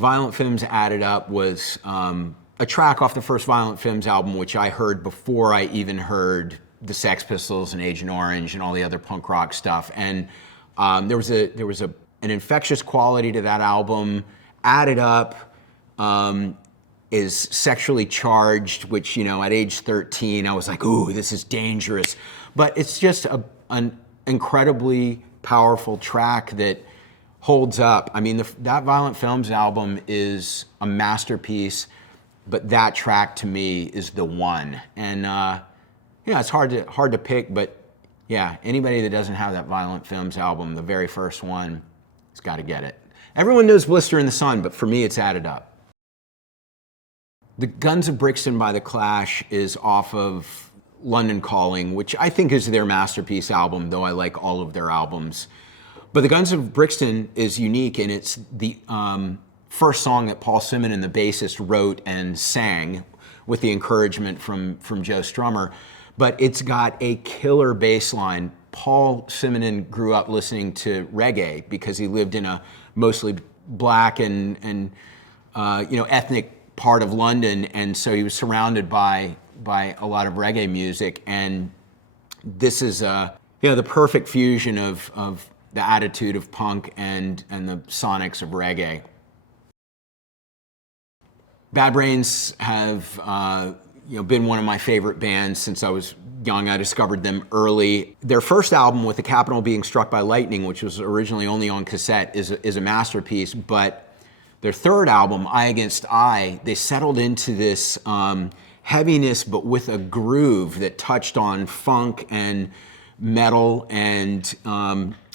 Violent Femmes Added Up was a track off the first Violent Femmes album, which I heard before I even heard the Sex Pistols and Agent Orange and all the other punk rock stuff. And there was an infectious quality to that album. Added Up is sexually charged, which, you know, at age 13, I was like, ooh, this is dangerous. But it's just an incredibly powerful track that holds up. I mean, that Violent Femmes album is a masterpiece, but that track to me is the one. And yeah, it's hard to pick, but yeah, anybody that doesn't have that Violent Femmes album, the very first one, has got to get it. Everyone knows Blister in the Sun, but for me, it's Added Up. The Guns of Brixton by The Clash is off of London Calling, which I think is their masterpiece album, though I like all of their albums. But The Guns of Brixton is unique, and it's the first song that Paul Simonon, the bassist, wrote and sang with the encouragement from Joe Strummer. But it's got a killer bass line. Paul Simonon grew up listening to reggae because he lived in a mostly black and you know, ethnic part of London, and so he was surrounded by a lot of reggae music. And this is you know, the perfect fusion of the attitude of punk and the sonics of reggae. Bad Brains have you know, been one of my favorite bands since I was young. I discovered them early. Their first album, With the Capital Being Struck by Lightning, which was originally only on cassette, is a masterpiece. But their third album, Eye Against Eye, they settled into this heaviness, but with a groove that touched on funk and metal and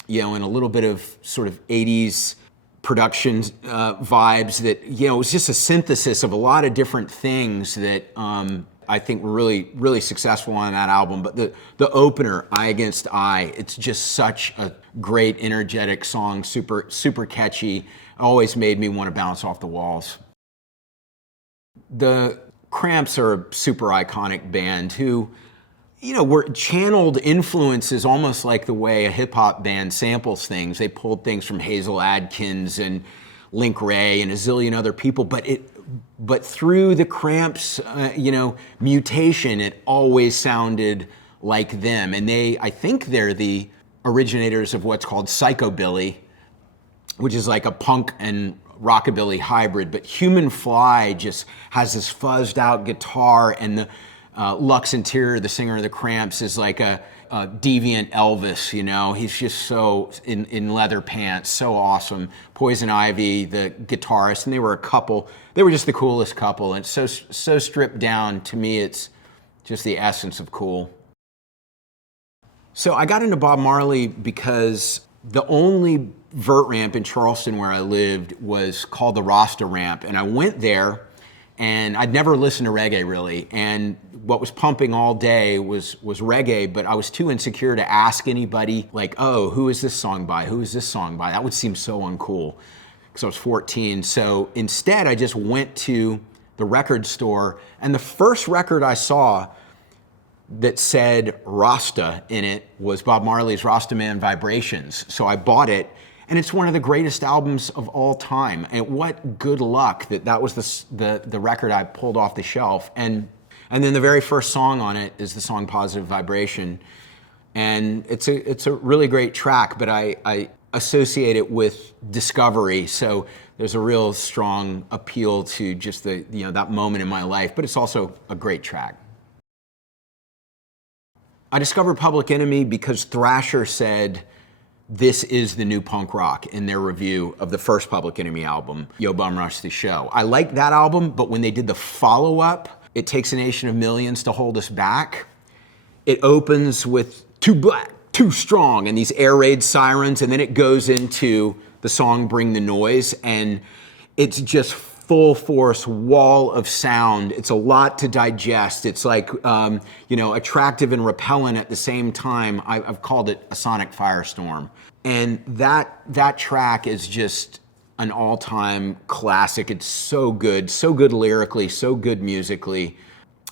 you know, and a little bit of sort of 80s production vibes that, you know, it was just a synthesis of a lot of different things that I think were really successful on that album. But the opener, Eye Against Eye, it's just such a great, energetic song, super catchy. Always made me want to bounce off the walls. The CRAMPS are a super iconic band who, you know, were channeled influences almost like the way a hip-hop band samples things. They pulled things from Hazel Adkins and Link Wray and a zillion other people, but through the CRAMPS, you know, mutation, it always sounded like them. And I think they're the originators of what's called psychobilly, which is like a punk and rockabilly hybrid. But Human Fly just has this fuzzed out guitar, and the Lux Interior, the singer of the CRAMPS, is like a deviant Elvis, you know? He's just so, in leather pants, so awesome. Poison Ivy, the guitarist, and they were a couple. They were just the coolest couple, and so stripped down. To me, it's just the essence of cool. So I got into Bob Marley because the only vert ramp in Charleston where I lived was called the Rasta Ramp, and I went there, and I'd never listened to reggae really, and what was pumping all day was reggae, but I was too insecure to ask anybody, like, oh, who is this song by? Who is this song by? That would seem so uncool, because I was 14. So instead, I just went to the record store, and the first record I saw that said Rasta in it was Bob Marley's Rastaman Vibrations. So I bought it, and it's one of the greatest albums of all time. And what good luck that was the record I pulled off the shelf. And then the very first song on it is the song Positive Vibration. And it's a really great track, but I associate it with discovery. So there's a real strong appeal to just that moment in my life, but it's also a great track. I discovered Public Enemy because Thrasher said, this is the new punk rock in their review of the first Public Enemy album, Yo Bum Rush the Show. I liked that album, but when they did the follow-up, It Takes a Nation of Millions to Hold Us Back, it opens with Too Black, Too Strong, and these air raid sirens, and then it goes into the song Bring the Noise, and it's just full force wall of sound. It's a lot to digest. It's like, you know, attractive and repellent at the same time. I've called it a sonic firestorm. And that track is just an all-time classic. It's so good lyrically, so good musically.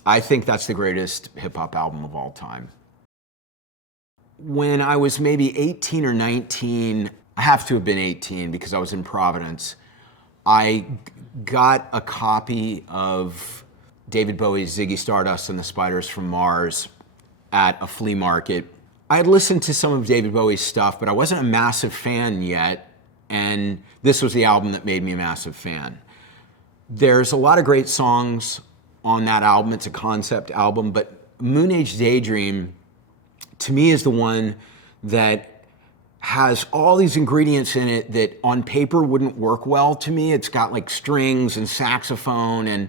I think that's the greatest hip-hop album of all time. When I was maybe 18 or 19, I have to have been 18 because I was in Providence, I got a copy of David Bowie's Ziggy Stardust and the Spiders from Mars at a flea market. I had listened to some of David Bowie's stuff, but I wasn't a massive fan yet, and this was the album that made me a massive fan. There's a lot of great songs on that album. It's a concept album, but MOONAGE Daydream, to me, is the one that has all these ingredients in it that on paper wouldn't work well to me. It's got like strings and saxophone, and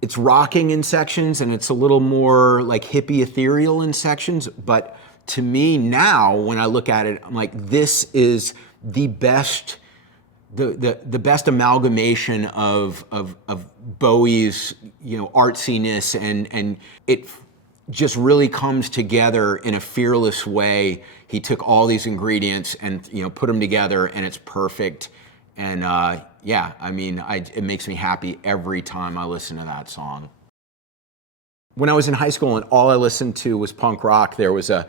it's rocking in sections, and it's a little more like hippie ethereal in sections. But to me now, when I look at it, I'm like, this is the best, the best amalgamation of Bowie's, you know, artsiness, and it just really comes together in a fearless way. He took all these ingredients and, you know, put them together, and it's perfect. And yeah, I mean, it makes me happy every time I listen to that song. When I was in high school and all I listened to was punk rock, there was a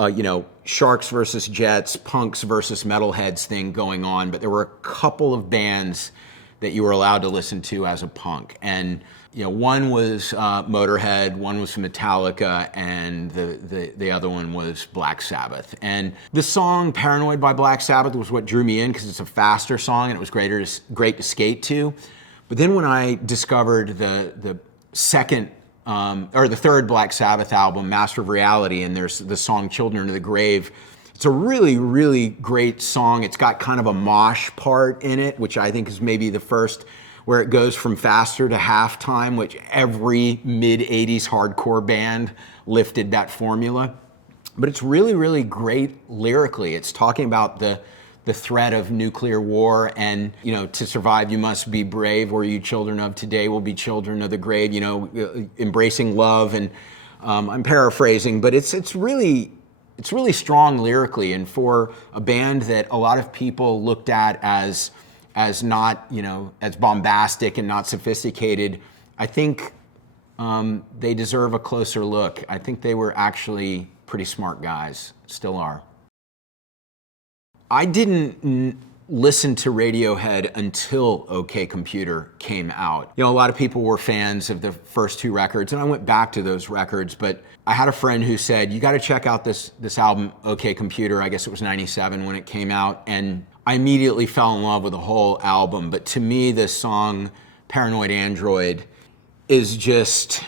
you know, Sharks versus Jets, punks versus metalheads thing going on, but there were a couple of bands that you were allowed to listen to as a punk. And you know, one was Motorhead, one was Metallica, and the other one was Black Sabbath. And the song Paranoid by Black Sabbath was what drew me in, because it's a faster song and it was great to skate to. But then when I discovered the second or the third Black Sabbath album, Master of Reality, and there's the song Children of the Grave. It's a really, really great song. It's got kind of a mosh part in it, which I think is maybe the first where it goes from faster to halftime, which every mid-'80s hardcore band lifted that formula. But it's really, really great lyrically. It's talking about the threat of nuclear war, and, you know, to survive you must be brave, or you children of today will be children of the grave, you know, embracing love. And I'm paraphrasing, but it's really strong lyrically. And for a band that a lot of people looked at as not, you know, as bombastic and not sophisticated, I think they deserve a closer look. I think they were actually pretty smart guys, still are. I didn't listen to Radiohead until OK Computer came out. You know, a lot of people were fans of the first two records, and I went back to those records, but I had a friend who said, you got to check out this album, OK Computer. I guess it was '97 when it came out, and I immediately fell in love with the whole album. But to me, this song, Paranoid Android, is just,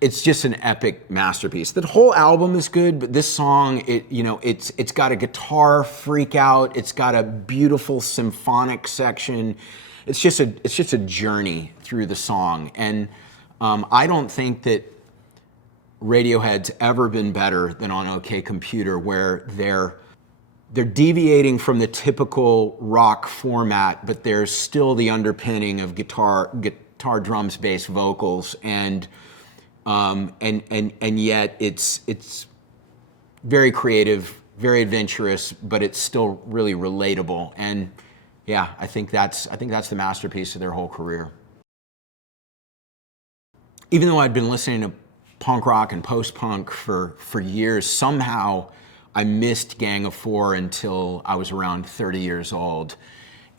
it's just an epic masterpiece. The whole album is good, but this song, it's got a guitar freak out. It's got a beautiful symphonic section. It's just a journey through the song. And I don't think that Radiohead's ever been better than on OK Computer, where they're deviating from the typical rock format, but there's still the underpinning of guitar, drums, bass, vocals, and yet it's very creative, very adventurous, but it's still really relatable. And yeah, I think that's the masterpiece of their whole career. Even though I'd been listening to punk rock and post-punk for years, somehow I missed Gang of Four until I was around 30 years old.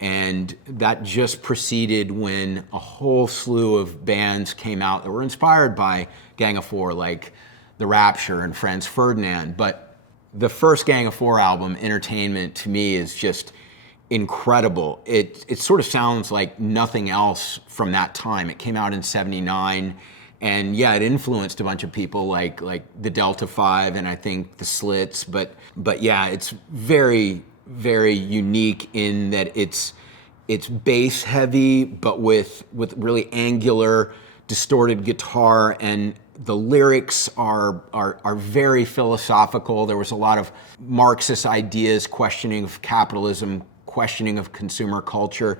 And that just preceded when a whole slew of bands came out that were inspired by Gang of Four, like The Rapture and Franz Ferdinand. But the first Gang of Four album, Entertainment, to me is just incredible. It sort of sounds like nothing else from that time. It came out in '79, and yeah, it influenced a bunch of people like the Delta Five and I think the Slits. But yeah, it's very, very unique in that it's bass heavy, but with really angular, distorted guitar, and the lyrics are very philosophical. There was a lot of Marxist ideas, questioning of capitalism, questioning of consumer culture.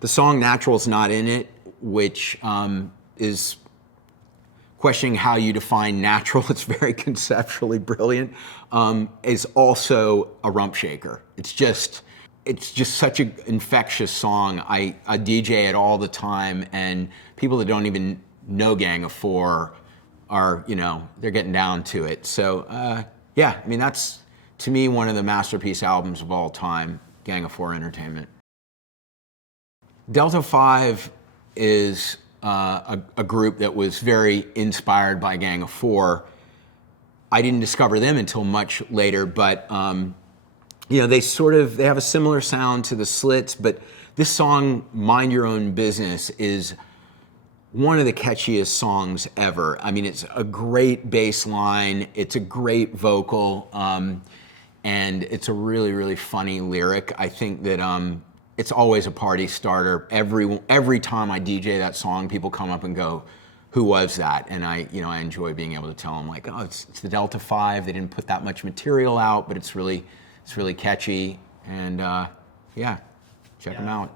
The song Natural's not in it, which is questioning how you define natural. It's very conceptually brilliant. Is also a rump shaker. It's just such an infectious song. I DJ it all the time, and people that don't even know Gang of Four are, they're getting down to it. So yeah, I mean, that's to me one of the masterpiece albums of all time, Gang of Four Entertainment. Delta 5 is a group that was very inspired by Gang of Four. I didn't discover them until much later, but you know, they have a similar sound to the Slits, but this song, Mind Your Own Business, is one of the catchiest songs ever. I mean, it's a great bass line, it's a great vocal, and it's a really, really funny lyric. I think that it's always a party starter. Every time I DJ that song, people come up and go, "Who was that?" And I enjoy being able to tell them, like, "Oh, it's the Delta 5. They didn't put that much material out, but it's really catchy." And yeah, check them out.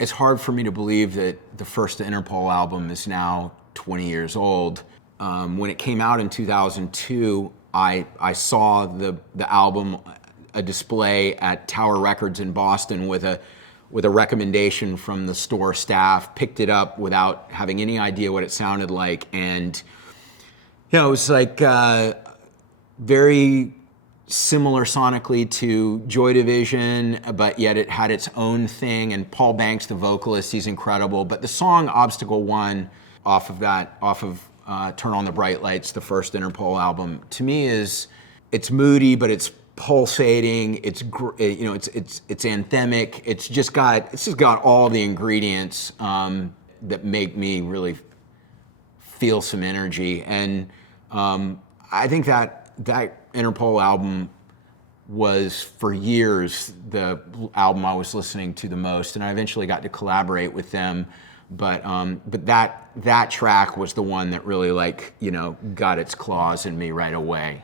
It's hard for me to believe that the first Interpol album is now 20 years old. When it came out in 2002, I saw the album, a display at Tower Records in Boston with a recommendation from the store staff, picked it up without having any idea what it sounded like, and you know, it was like very similar sonically to Joy Division, but yet it had its own thing, and Paul Banks, the vocalist, he's incredible. But the song Obstacle 1 off of Turn on the Bright Lights, the first Interpol album, to me it's moody, but it's pulsating. It's anthemic. It's just got all the ingredients that make me really feel some energy. And I think that Interpol album was for years the album I was listening to the most, and I eventually got to collaborate with them. But that track was the one that really, like, you know, got its claws in me right away.